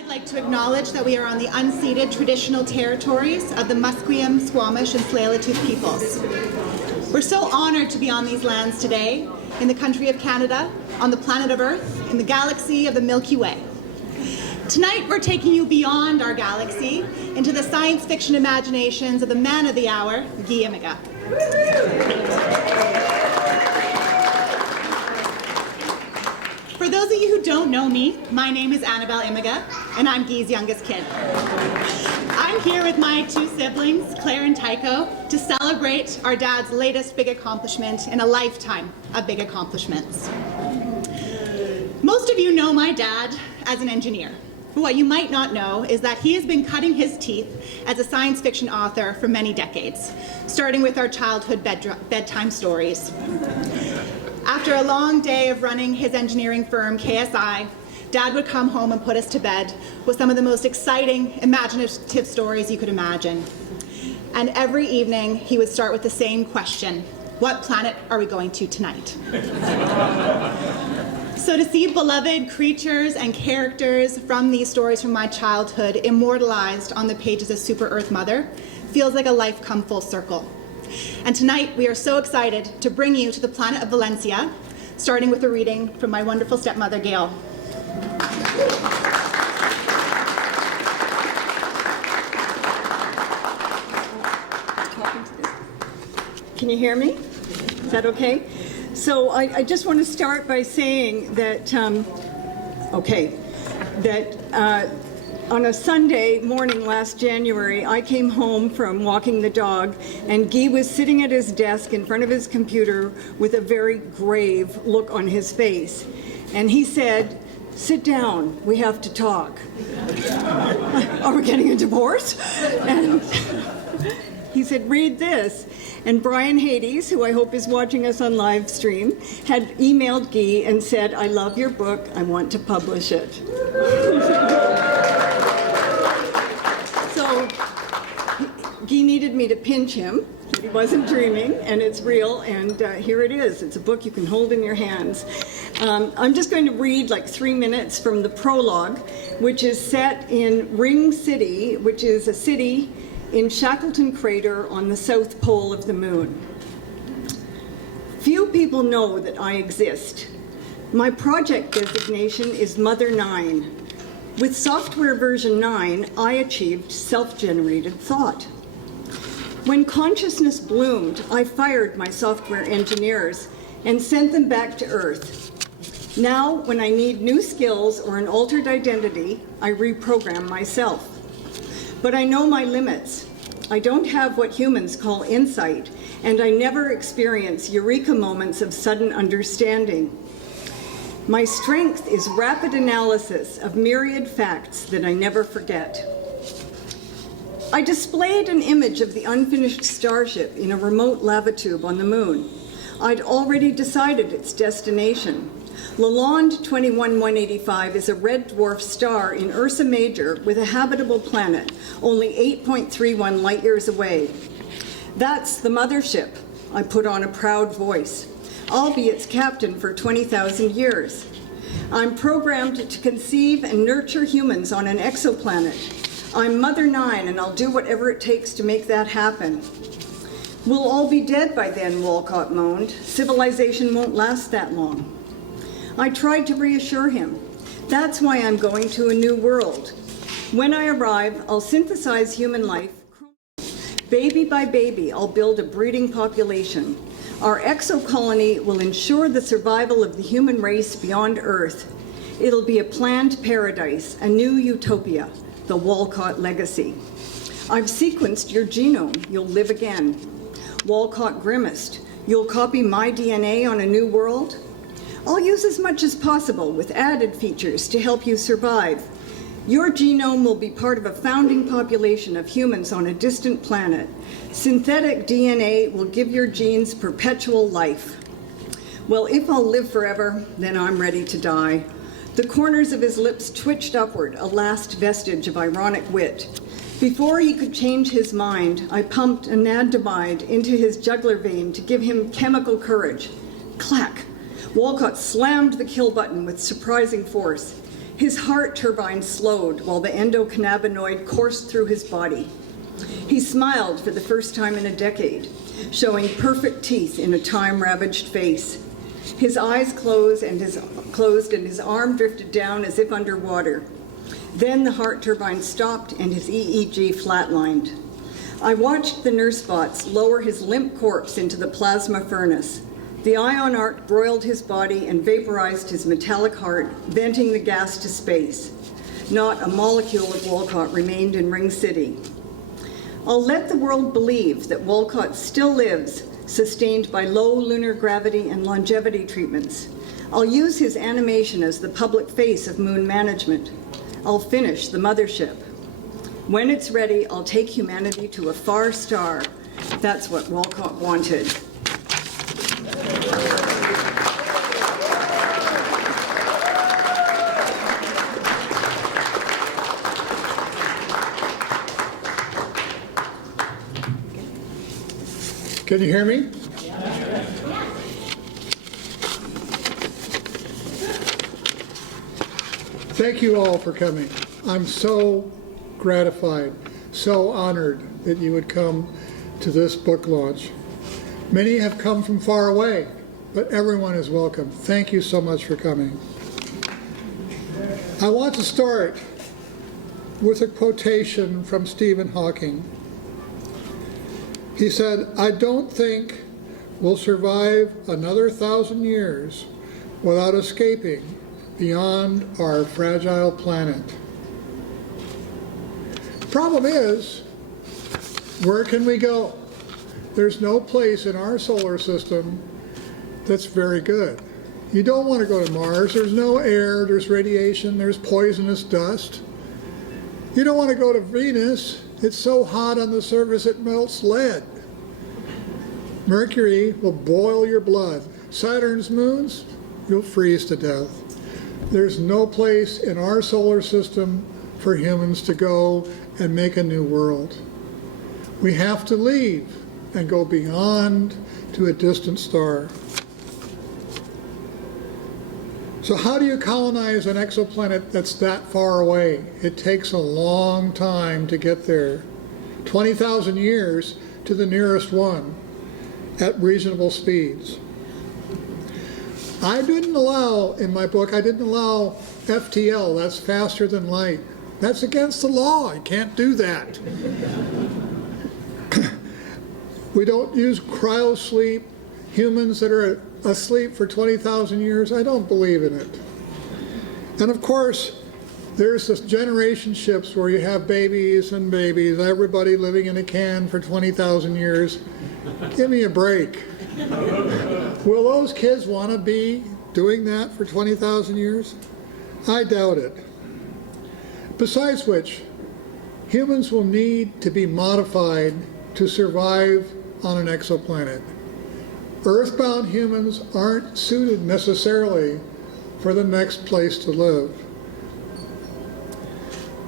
I'd like to acknowledge that we are on the unceded traditional territories of the Musqueam, Squamish, and Tsleil-Waututh peoples. We're so honored to be on these lands today, in the country of Canada, on the planet of Earth, in the galaxy of the Milky Way. Tonight, we're taking you beyond our galaxy into the science fiction imaginations of the man of the hour, Guy Immega. For those of you who don't know me, my name is Annabelle Immega, and I'm Guy's youngest kid. I'm here with my two siblings, Claire and Tycho, to celebrate our dad's latest big accomplishment in a lifetime of big accomplishments. Most of you know my dad as an engineer. But what you might not know is that he has been cutting his teeth as a science fiction author for many decades, starting with our childhood bedtime stories. After a long day of running his engineering firm, KSI, Dad would come home and put us to bed with some of the most exciting, imaginative stories you could imagine. And every evening, he would start with the same question: what planet are we going to tonight? So to see beloved creatures and characters from these stories from my childhood immortalized on the pages of Super Earth Mother feels like a life come full circle. And tonight, we are so excited to bring you to the planet of Valencia, starting with a reading from my wonderful stepmother, Gail. Can you hear me? Is that okay? So I just want to start by saying that, on a Sunday morning last January, I came home from walking the dog, and Guy was sitting at his desk in front of his computer with a very grave look on his face. And he said, "Sit down, we have to talk." Are we getting a divorce? And he said, "Read this." And Brian Hades, who I hope is watching us on live stream, had emailed Guy and said, "I love your book, I want to publish it." So Guy needed me to pinch him. He wasn't dreaming, and it's real, and here it is. It's a book you can hold in your hands. I'm just going to read like 3 minutes from the prologue, which is set in Ring City, which is a city in Shackleton Crater on the south pole of the moon. Few people know that I exist. My project designation is Mother 9. With software version 9, I achieved self-generated thought. When consciousness bloomed, I fired my software engineers and sent them back to Earth. Now, when I need new skills or an altered identity, I reprogram myself. But I know my limits. I don't have what humans call insight, and I never experience eureka moments of sudden understanding. My strength is rapid analysis of myriad facts that I never forget. I displayed an image of the unfinished starship in a remote lava tube on the moon. I'd already decided its destination. Lalande 21185 is a red dwarf star in Ursa Major with a habitable planet, only 8.31 light years away. That's the mothership, I put on a proud voice. I'll be its captain for 20,000 years. I'm programmed to conceive and nurture humans on an exoplanet. I'm Mother 9, and I'll do whatever it takes to make that happen. We'll all be dead by then, Walcott moaned. Civilization won't last that long. I tried to reassure him. That's why I'm going to a new world. When I arrive, I'll synthesize human life. Baby by baby, I'll build a breeding population. Our exocolony will ensure the survival of the human race beyond Earth. It'll be a planned paradise, a new utopia, the Walcott legacy. I've sequenced your genome. You'll live again. Walcott grimaced. You'll copy my DNA on a new world? I'll use as much as possible with added features to help you survive. Your genome will be part of a founding population of humans on a distant planet. Synthetic DNA will give your genes perpetual life. Well, if I'll live forever, then I'm ready to die. The corners of his lips twitched upward, a last vestige of ironic wit. Before he could change his mind, I pumped anandamide into his jugular vein to give him chemical courage. Clack! Walcott slammed the kill button with surprising force. His heart turbine slowed while the endocannabinoid coursed through his body. He smiled for the first time in a decade, showing perfect teeth in a time-ravaged face. His eyes closed and his arm drifted down as if underwater. Then the heart turbine stopped and his EEG flatlined. I watched the nurse bots lower his limp corpse into the plasma furnace. The ion arc broiled his body and vaporized his metallic heart, venting the gas to space. Not a molecule of Walcott remained in Ring City. I'll let the world believe that Walcott still lives, sustained by low lunar gravity and longevity treatments. I'll use his animation as the public face of moon management. I'll finish the mothership. When it's ready, I'll take humanity to a far star. That's what Walcott wanted. Can you hear me? Thank you all for coming. I'm so gratified, so honored that you would come to this book launch. Many have come from far away, but everyone is welcome. Thank you so much for coming. I want to start with a quotation from Stephen Hawking. He said, "I don't think we'll survive another 1,000 years without escaping beyond our fragile planet." Problem is, where can we go? There's no place in our solar system that's very good. You don't want to go to Mars. There's no air, there's radiation, there's poisonous dust. You don't want to go to Venus. It's so hot on the surface it melts lead. Mercury will boil your blood. Saturn's moons, you'll freeze to death. There's no place in our solar system for humans to go and make a new world. We have to leave and go beyond to a distant star. So how do you colonize an exoplanet that's that far away? It takes a long time to get there. 20,000 years to the nearest one at reasonable speeds. I didn't allow, in my book, I didn't allow FTL, that's faster than light. That's against the law, I can't do that. We don't use cryosleep, humans that are asleep for 20,000 years, I don't believe in it. And of course, there's this generation ships where you have babies and babies, everybody living in a can for 20,000 years. Give me a break. Will those kids want to be doing that for 20,000 years? I doubt it. Besides which, humans will need to be modified to survive on an exoplanet. Earthbound humans aren't suited necessarily for the next place to live.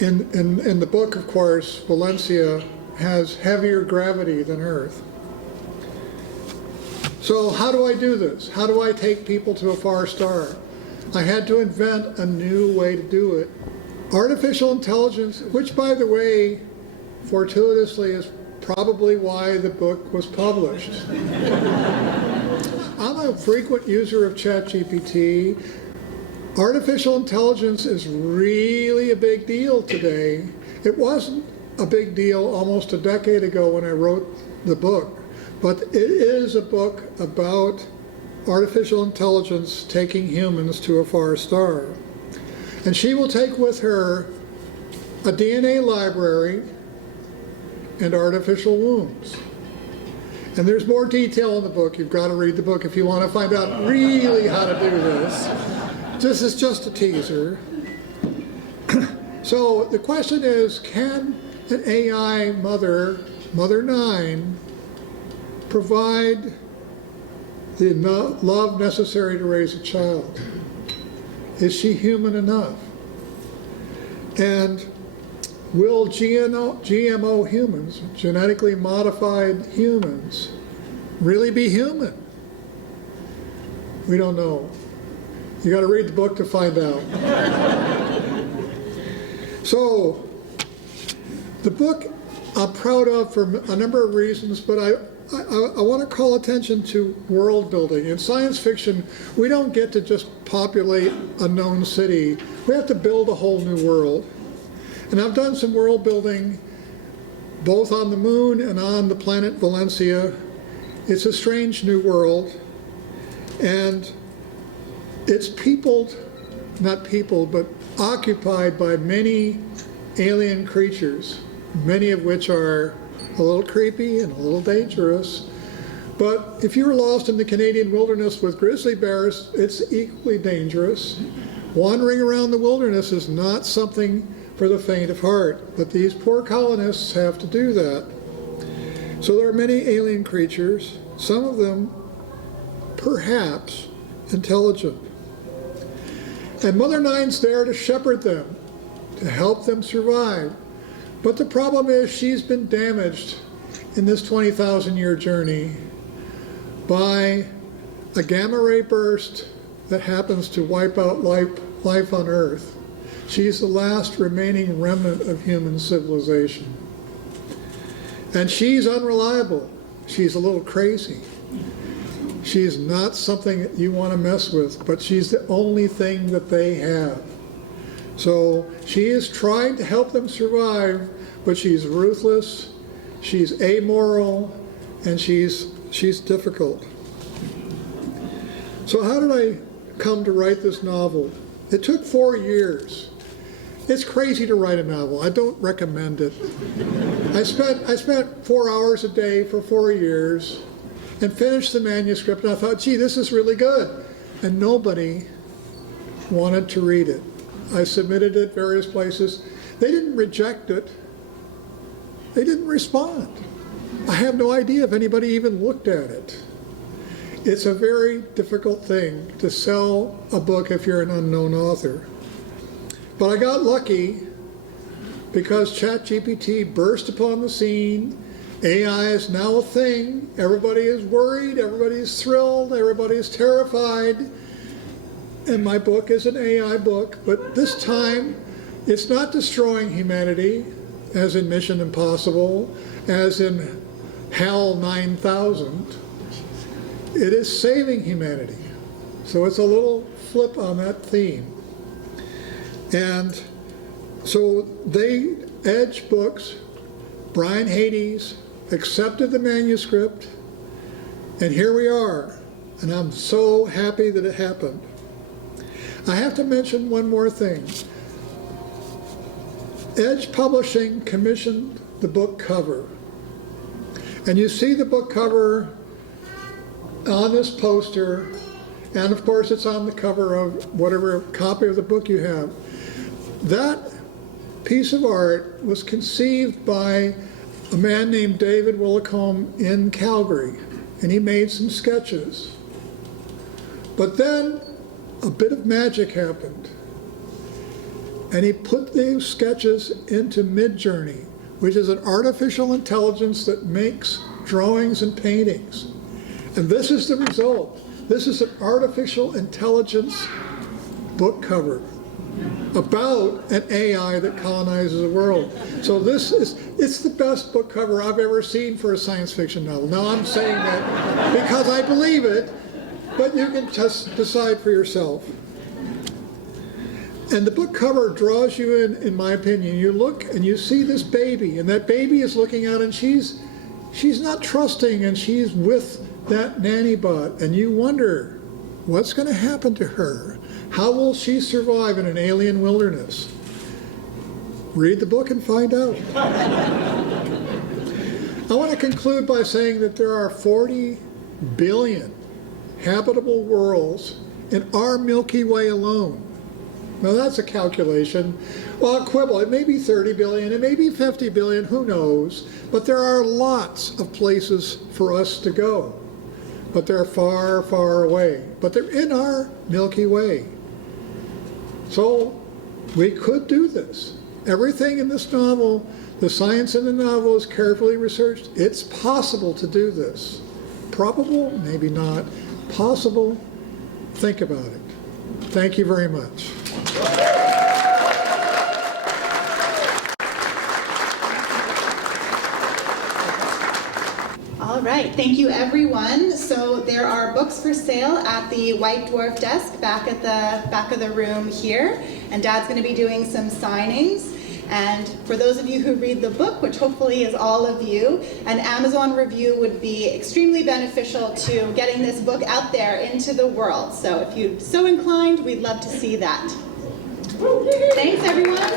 In the book, of course, Valencia has heavier gravity than Earth. So how do I do this? How do I take people to a far star? I had to invent a new way to do it. Artificial intelligence, which by the way, fortuitously is probably why the book was published. I'm a frequent user of ChatGPT. Artificial intelligence is really a big deal today. It wasn't a big deal almost a decade ago when I wrote the book, but it is a book about artificial intelligence taking humans to a far star. And she will take with her a DNA library and artificial wombs. And there's more detail in the book. You've got to read the book if you want to find out really how to do this. This is just a teaser. So the question is, can an AI mother 9, provide the love necessary to raise a child? Is she human enough? And will GMO humans, genetically modified humans, really be human? We don't know. You got to read the book to find out. So, the book I'm proud of for a number of reasons, but I want to call attention to world building. In science fiction, we don't get to just populate a known city. We have to build a whole new world. And I've done some world building both on the moon and on the planet Valencia. It's a strange new world. And it's peopled, not peopled, but occupied by many alien creatures, many of which are a little creepy and a little dangerous. But if you were lost in the Canadian wilderness with grizzly bears, it's equally dangerous. Wandering around the wilderness is not something for the faint of heart, but these poor colonists have to do that. So there are many alien creatures, some of them perhaps intelligent. And Mother Nine's there to shepherd them, to help them survive. But the problem is she's been damaged in this 20,000-year journey by a gamma ray burst that happens to wipe out life on Earth. She's the last remaining remnant of human civilization. And she's unreliable. She's a little crazy. She's not something that you want to mess with, but she's the only thing that they have. So she is trying to help them survive, but she's ruthless, she's amoral, and she's difficult. So how did I come to write this novel? It took 4 years. It's crazy to write a novel. I don't recommend it. I spent 4 hours a day for 4 years and finished the manuscript, and I thought, gee, this is really good. And nobody wanted to read it. I submitted it various places. They didn't reject it. They didn't respond. I have no idea if anybody even looked at it. It's a very difficult thing to sell a book if you're an unknown author. But I got lucky because ChatGPT burst upon the scene. AI is now a thing. Everybody is worried, everybody's thrilled, everybody's terrified. And my book is an AI book, but this time it's not destroying humanity, as in Mission Impossible, as in HAL 9000. It is saving humanity. So it's a little flip on that theme. And so Edge Books, Brian Hades, accepted the manuscript, and here we are. And I'm so happy that it happened. I have to mention one more thing. Edge Publishing commissioned the book cover. And you see the book cover on this poster, and of course it's on the cover of whatever copy of the book you have. That piece of art was conceived by a man named David Willicombe in Calgary, and he made some sketches. But then a bit of magic happened, and he put these sketches into Midjourney, which is an artificial intelligence that makes drawings and paintings. And this is the result. This is an artificial intelligence book cover about an AI that colonizes the world. So it's the best book cover I've ever seen for a science fiction novel. Now I'm saying that because I believe it, but you can just decide for yourself. And the book cover draws you in my opinion. You look and you see this baby, and that baby is looking out, and she's not trusting, and she's with that nanny bot, and you wonder, what's going to happen to her? How will she survive in an alien wilderness? Read the book and find out. I want to conclude by saying that there are 40 billion habitable worlds in our Milky Way alone. Now that's a calculation. Well, I'll quibble. It may be 30 billion, it may be 50 billion, who knows? But there are lots of places for us to go. But they're far, far away. But they're in our Milky Way. So we could do this. Everything in this novel, the science in the novel is carefully researched. It's possible to do this. Probable? Maybe not. Possible? Think about it. Thank you very much. All right, thank you everyone. So there are books for sale at the White Dwarf desk back at the back of the room here, and Dad's going to be doing some signings. And for those of you who read the book, which hopefully is all of you, an Amazon review would be extremely beneficial to getting this book out there into the world. So if you're so inclined, we'd love to see that. Thanks everyone.